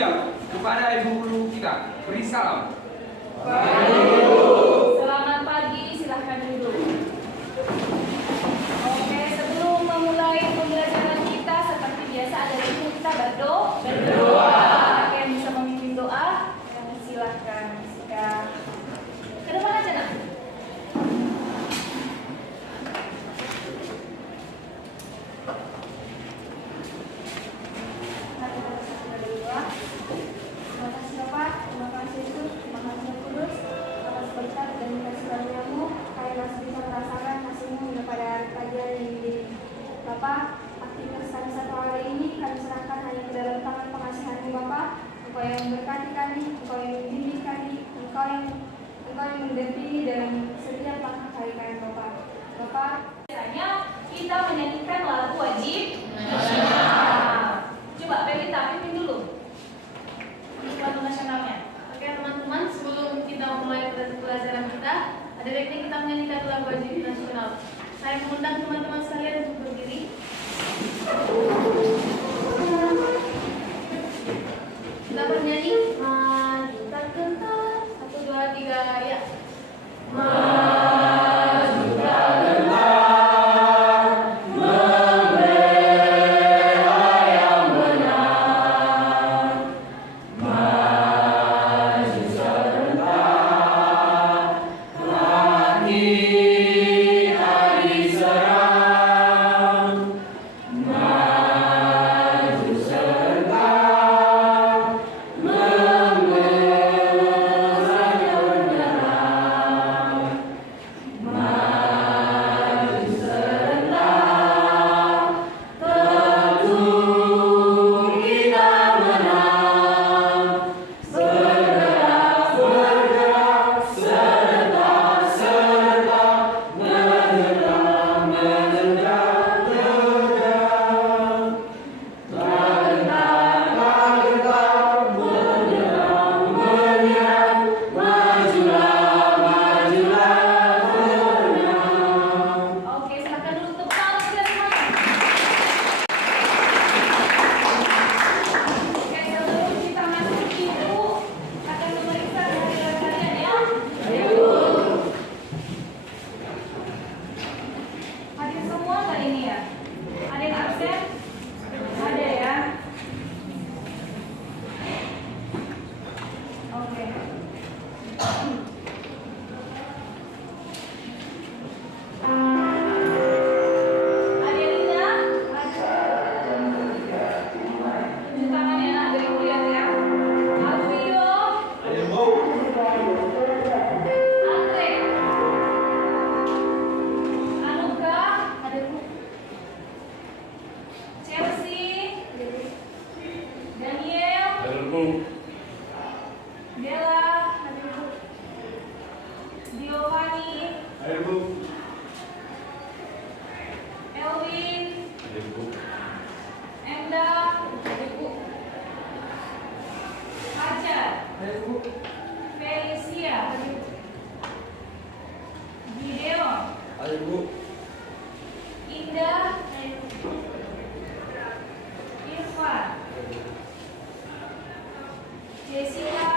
siap. Kepada ibu guru kita, beri salam. Selamat pagi, silahkan duduk. Oke, sebelum memulai pembelajaran kita, seperti biasa ada dulu kita berdoa. Yang bisa memimpin doa, silahkan. Ke depan aja, nak. Terima kasih Bapak, terima kasih Yesus, terima kasih Roh Kudus atas berkat dan kasih karunia-Mu. Kami masih bisa merasakan kasih-Mu kepada kajian ini. Bapak, aktivitas kami satu hari ini kami serahkan hanya ke dalam tangan pengasihan-Mu Bapak. Engkau yang memberkati kami, Engkau yang membimbing kami, Engkau yang mendampingi dalam setiap langkah kami Bapak. Bapak, biasanya kita menyanyikan lagu wajib nasional. Coba Pelita pimpin dulu lagu nasionalnya. Oke teman-teman, sebelum kita mulai pelajaran kita, ada baiknya kita menyanyikan lagu wajib nasional. Saya mengundang teman-teman sekalian untuk berdiri. Kita bernyanyi. Maju tak gentar. 1, 2, 3, ya. Maju tak gentar, membela yang benar. Maju serentak, kita diserang. Maju serentak, membela yang benar. Maju serentak, tentu kita menang. Bergerak, serentak, menendang, menyerang, majulah, tenang. Oke, silakan dulu tepuk tangan kita semuanya. Oke, sebelum kita masuk Ibu akan memeriksa kehadiran kalian ya. Hadir semua kali ini ya? Ada yang absen? Ada ya? Oke. Ada yang lihat? Tunjuk tangan ya nak, dari kuliah ya. Alfio, Andre, Anuka, ada Bu. Chelsea, Daniel, Bella, ada Bu. Giovanni, Elvin, Enda, ada Bu. Hajar, Felicia, ada Bu. Gideon, Indah, Irfan, Jessica,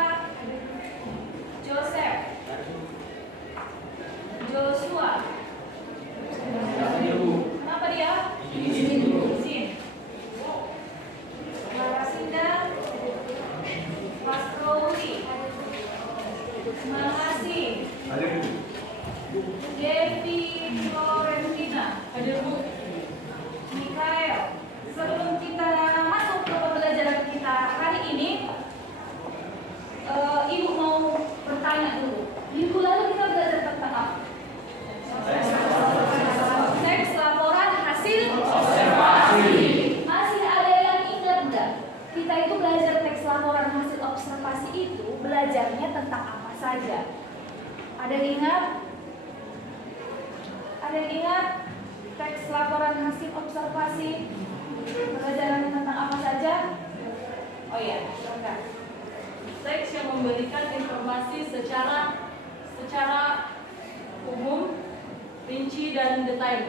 Joseph, Joshua. Kenapa dia? Izin. Larasinda, Pastrowi, Mahasi, Devi Florentina, ada Bu. Mikael. Sebelum kita masuk ke pembelajaran kita hari ini, Ibu mau bertanya dulu. Minggu lalu kita belajar tentang apa? Teks laporan hasil observasi. Masih ada yang ingat nggak? Kita itu belajar teks laporan hasil observasi itu belajarnya tentang apa saja? Ada yang ingat? Ada yang ingat teks laporan hasil observasi pelajaran tentang apa saja? Oh iya, silakan. Teks yang memberikan informasi secara umum, rinci dan detail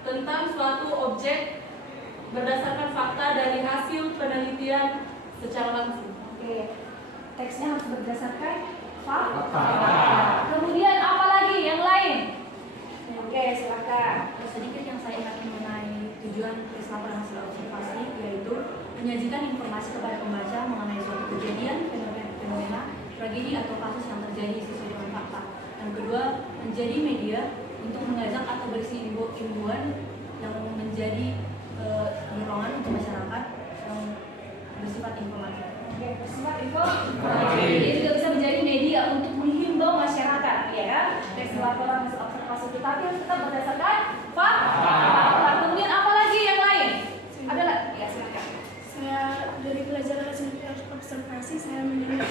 tentang suatu objek berdasarkan fakta dari hasil penelitian secara langsung. Oke. Teksnya harus berdasarkan fakta. Fakta. Kemudian apa lagi yang lain? Oke, silakan. Sedikit yang saya ingat mengenai tujuan tes laporan hasil observasi, yaitu menyajikan informasi kepada pembaca mengenai suatu kejadian, fenomena, tragedi atau kasus yang terjadi sesuai dengan fakta. Yang kedua, menjadi media untuk mengajak atau berisi imbauan yang menjadi dorongan untuk masyarakat yang bersifat informatif. Oke, bersifat info. Jadi juga bisa menjadi media untuk menghimbau masyarakat, ya kan? Tes laporan hasil observasi itu tapi harus tetap berdasarkan fakta. Kemudian apa lagi yang lain? Ada lagi? Ya, silakan. Saya dari pelajaran hasil observasi saya mengenal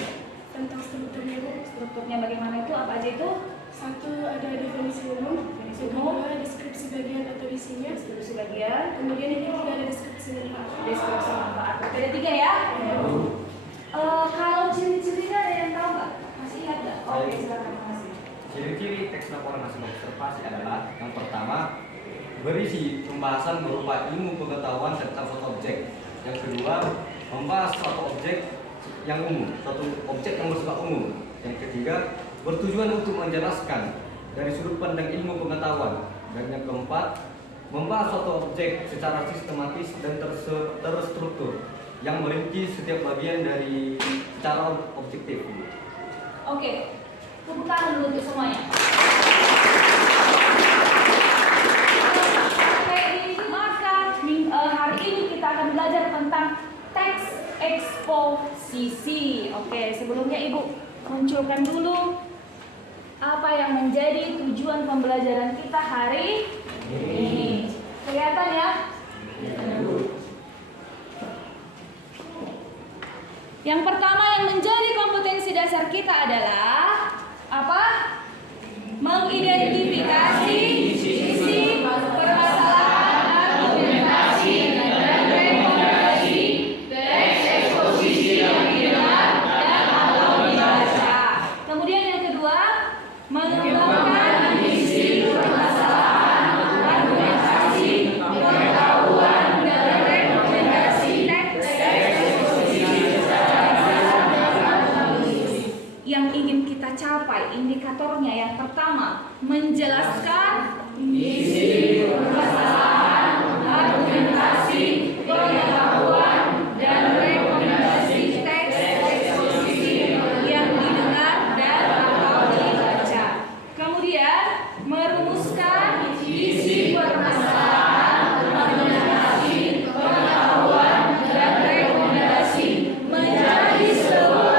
tentang strukturnya Bu. Strukturnya bagaimana itu? Apa aja itu? Satu ada definisi umum, Definisi umum. kedua deskripsi bagian atau isinya, Deskripsi bagian, kemudian yang ketiga ada deskripsi manfaat. deskripsi manfaat. Ada 3 ya? Kalau ciri-cirinya ada yang tahu nggak? Masih ingat nggak? Oke, silakan. Makasih. Ciri-ciri teks laporan hasil observasi adalah yang pertama, berisi pembahasan berupa ilmu pengetahuan tentang suatu objek. Yang kedua, membahas suatu objek yang umum, suatu objek yang bersifat umum. Yang ketiga, bertujuan untuk menjelaskan dari sudut pandang ilmu pengetahuan. Dan yang keempat, membahas suatu objek secara sistematis dan terstruktur yang merinci setiap bagian dari secara objektif. Oke, tepuk tangan dulu untuk semuanya. Oke, maka hari ini kita akan belajar tentang teks eksposisi. Oke, sebelumnya Ibu munculkan dulu apa yang menjadi tujuan pembelajaran kita hari ini. Kelihatan ya? Yang pertama yang menjadi kompetensi dasar kita adalah apa? Mengidentifikasi isi permasalahan, argumentasi, dan rekomendasi teks eksposisi yang didengar dan atau dibaca. Kemudian yang kedua, mengembangkan isi permasalahan, argumentasi, pengetahuan, dan rekomendasi teks eksposisi yang ingin kita capai. Indikatornya yang pertama, menjelaskan isi permasalahan, argumentasi, pengetahuan, dan rekomendasi teks eksposisi yang didengar dan atau dibaca. Kemudian merumuskan isi permasalahan, argumentasi, pengetahuan, dan rekomendasi menjadi sebuah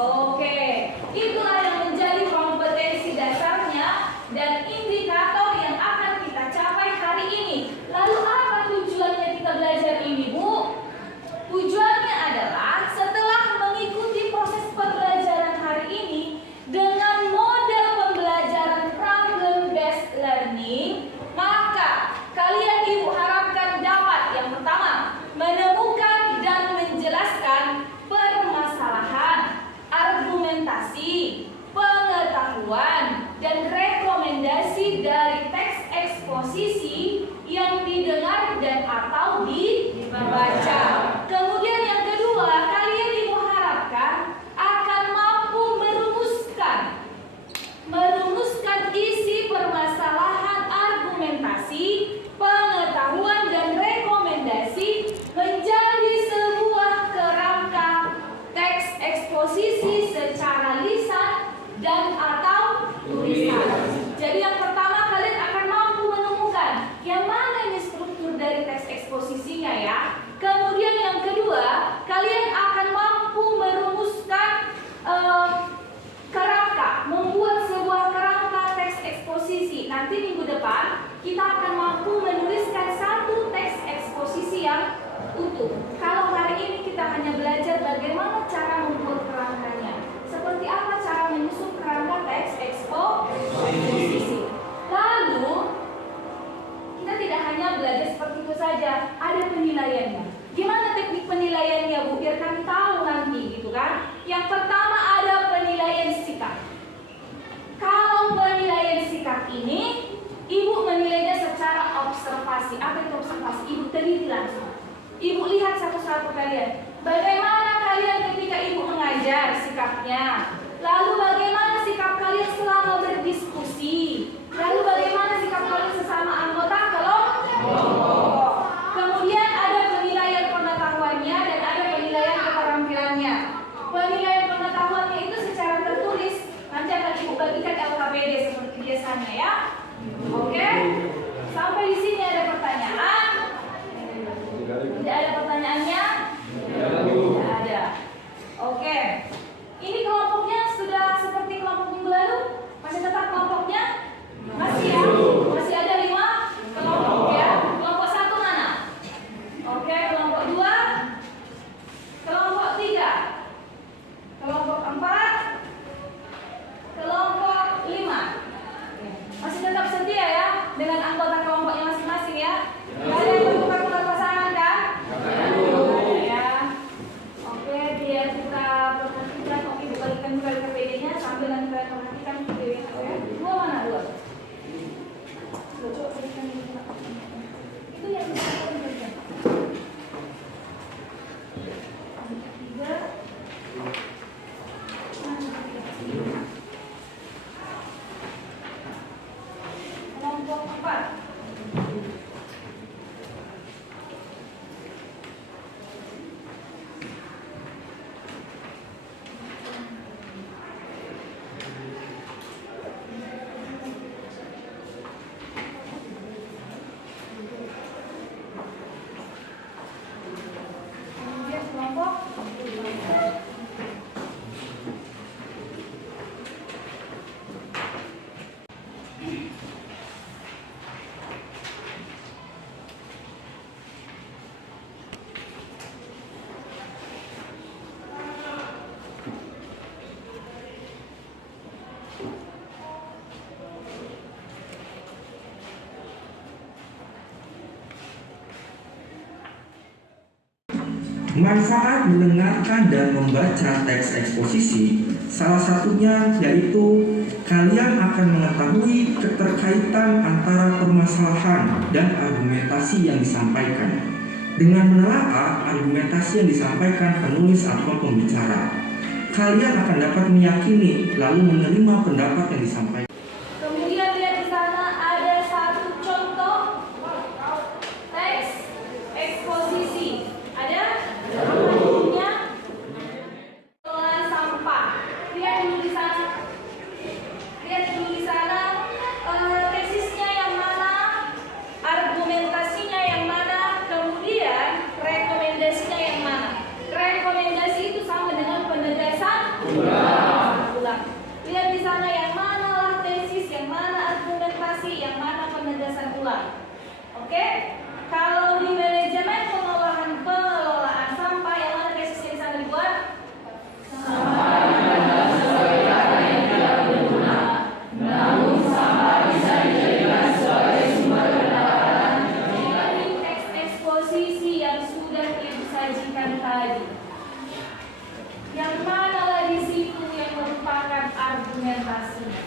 Oke, itulah yang menjadi kompetensi dasarnya dan indikator yang akan kita capai hari ini. Lalu apa tujuannya kita belajar ini, Bu? Tujuannya adalah setelah mengikuti proses pembelajaran hari ini dengan model pembelajaran problem based learning, maka kalian Ibu harapkan dapat yang pertama, menemukan dan menjelaskan permasalahan, argumentasi, pengetahuan, dan rekomendasi dari teks eksposisi yang didengar dan atau dibaca. Kemudian yang kedua, kalian Ibu harapkan akan mampu merumuskan isi permasalahan, argumentasi, pengetahuan, dan rekomendasi menjadi sebuah kerangka teks eksposisi secara lisan dan atau tulisan. Jadi yang pertama kalian akan mampu menemukan yang mana ini struktur dari teks eksposisinya ya. Kemudian yang kedua, kalian akan mampu merumuskan kerangka, membuat sebuah kerangka teks eksposisi. Nanti minggu depan kita akan mampu menuliskan satu teks eksposisi yang utuh. Kalau hari ini kita hanya belajar bagaimana cara membuat kerangkanya. Seperti apa cara menyusun kerangka teks eksposisi. observasi. Apa itu observasi? Ibu teliti langsung. Ibu lihat satu-satu kalian. Bagaimana kalian ketika ibu mengajar sikapnya? Lalu bagaimana sikap kalian selama berdiskusi? Lalu bagaimana sikap kalian sesama anggota kelompok? Kemudian ada penilaian pengetahuannya dan ada penilaian keterampilannya. Penilaian pengetahuannya itu secara tertulis. Nanti akan ibu bagikan LKPD seperti biasanya ya. Oke? Sampai di sini ada pertanyaan? Tidak ada pertanyaannya? Tidak ada. Oke. Ini kelompoknya sudah seperti kelompok minggu lalu? Masih tetap kelompoknya? Masih ya? Masih ada 5 kelompok ya? Kelompok 1 mana? Oke, kelompok 2, kelompok 3, kelompok 4, kelompok 5. Masih tetap setia ya dengan anggota kelompoknya masing-masing ya? Tidak ada yang bertukar-tukar pasangan kan? Ya. Oke, biar kita perhatikan. Oke, bagikan juga LKPD-nya sambil nanti kita perhatikan videonya ya. 2 mana 2? Coba berikan itu yang bisa kita berikan. 3. Kelompok 4. Kemudian kelompok 5. Manfaat mendengarkan dan membaca teks eksposisi, salah satunya yaitu kalian akan mengetahui keterkaitan antara permasalahan dan argumentasi yang disampaikan. Dengan menelaah argumentasi yang disampaikan penulis atau pembicara, kalian akan dapat meyakini lalu menerima pendapat yang disampaikan. Kemudian lihat di sana ada satu contoh teks eksposisi. Ada? Judulnya pengelolaan sampah. Lihat dulu di sana. Lihat dulu di sana tesisnya yang mana, argumentasinya yang mana, kemudian rekomendasinya yang mana. Rekomendasi itu sama dengan penegasan ulang. Lihat di sana yang mana lah tesis, yang mana argumentasi, yang mana penegasan ulang. Oke? Kalau di manajemen pengelolaan sampah, yang mana tesisnya di sana dibuat? Namun sampah bisa dijadikan sebagai sumber pendapatan. Dari teks eksposisi yang sudah ibu sajikan tadi, yang mana lah di situ yang merupakan argumentasinya?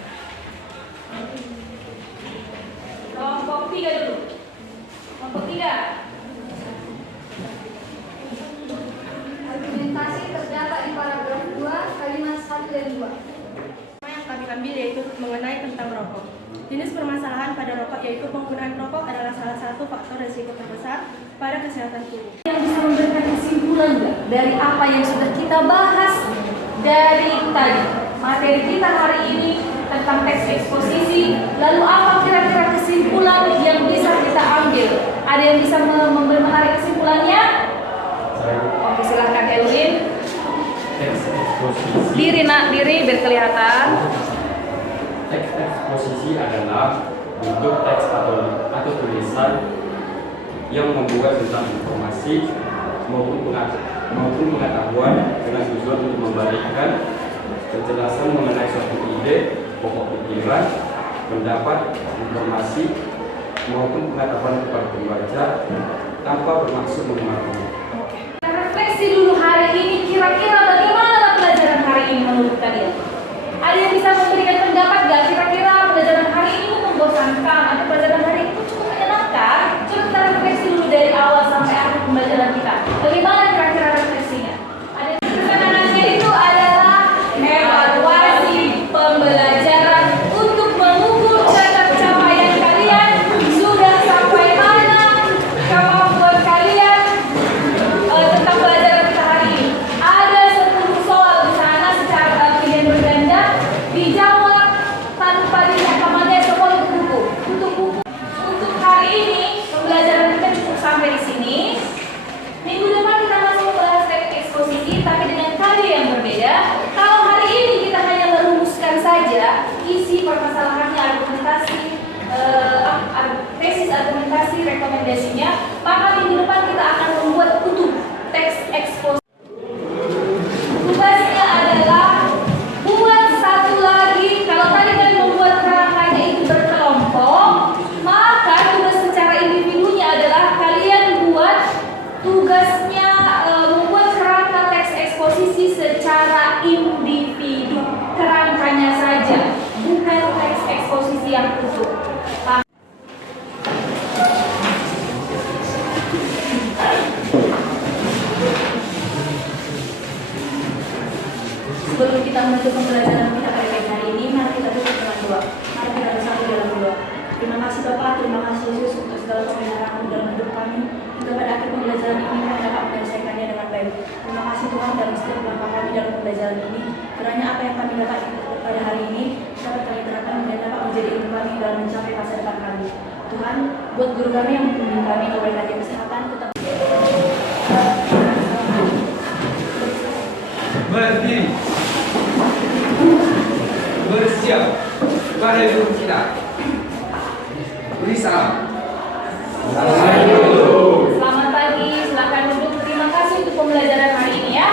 Kelompok 3 dulu. Kelompok 3. Argumentasi terdapat di paragraf 2, kalimat 1 dan 2. Yang kami ambil yaitu mengenai tentang rokok. Jenis permasalahan pada rokok yaitu penggunaan rokok adalah salah satu faktor risiko terbesar pada kesehatan tubuh. Yang bisa memberikan kesimpulan nggak dari apa yang sudah kita bahas dari tadi materi kita hari ini tentang teks eksposisi? Lalu apa kira-kira kesimpulan yang bisa kita ambil? Ada yang bisa menarik kesimpulannya? Oke, silahkan Elwin. Teks eksposisi. Diri nak, diri biar kelihatan. Teks eksposisi adalah bentuk teks atau tulisan yang membuat tentang informasi maupun pengetahuan dengan tujuan untuk memberikan penjelasan mengenai suatu ide, pokok pikiran, pendapat, informasi maupun pengetahuan kepada pembaca tanpa bermaksud menghakimi. Refleksi dulu hari ini, kira-kira bagaimana pelajaran hari ini menurut kalian? Ada yang bisa memberikan pendapat gak? Kira-kira pelajaran hari ini membosankan atau pelajaran hari ini cukup menyenangkan? Coba rekomendasinya, maka minggu depan kita akan membuat utuh teks eksposisi. Tugasnya adalah buat satu lagi. Kalau tadi kan membuat kerangkanya itu berkelompok, maka tugas secara individunya adalah kalian buat tugasnya membuat kerangka teks eksposisi secara individu, kerangkanya saja, bukan teks eksposisi yang utuh. Sebelum kita menutup pembelajaran kita pada pagi hari ini, mari kita tutup dengan doa. Mari kita bersatu dalam doa. Terima kasih Bapak, terima kasih Yesus untuk segala pemeliharaan dalam hidup kami. Hingga pada akhir pembelajaran ini kami dapat menyelesaikannya dengan baik. Terima kasih Tuhan dalam setiap langkah kami dalam pembelajaran ini. Kiranya apa yang kami dapat pada hari ini dapat kami terapkan dan dapat menjadi ilmu kami dalam mencapai masa depan kami. Tuhan, buat guru kami yang membimbing kami oleh hati kesehatan, tetap Berdiri. Bersiap kepada guru kita. Beri salam. Selamat pagi, silakan duduk. Terima kasih untuk pembelajaran hari ini ya.